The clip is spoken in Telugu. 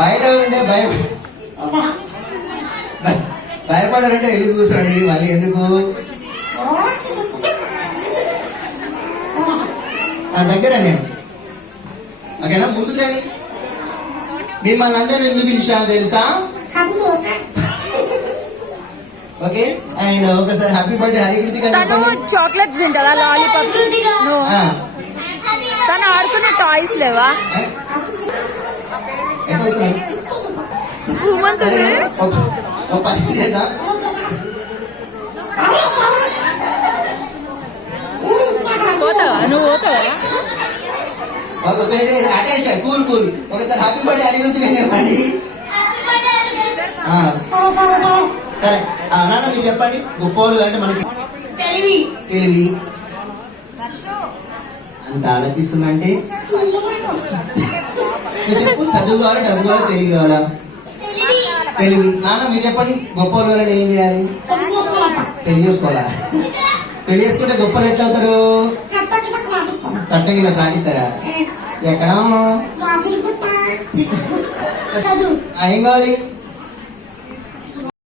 బయట ఉంటే భయపడారంటే వెళ్ళి కూర్చోండి మళ్ళీ ఎందుకు దగ్గర నేను ఓకేనా ముందుకు రండి మిమ్మల్ని అందరూ ఎందుకు పిలిచానో తెలుసా ఓకే అండ్ ఒకసారి హ్యాపీ బర్త్డే హరికృతిక చాక్లెట్స్ తింటారా లాలీపాప్ తను ఆడుకున్న టాయ్స్ లేవా చేద్దాం పోతావా నువ్వు పోతావా అటెన్షన్ కూల్ కూల్ ఒకసారి హ్యాపీ బర్త్డే హరికృతిక చెప్పండి సరే నాన్న మీరు చెప్పండి గొప్ప వాళ్ళు అంటే మనకి తెలివి అంత ఆలోచిస్తుందంటే చెప్పు చదువు కావాలి డబ్బు కావాలి తెలివి కావాలా తెలివి నాన్న మీరు చెప్పండి గొప్ప వాళ్ళని ఏం చేయాలి పెళ్లి చేసుకోవాలా పెళ్లి చేసుకుంటే గొప్పలు ఎట్లా అవుతారు తట్ట కింద పాటిస్తారా ఎక్కడ ఏం కావాలి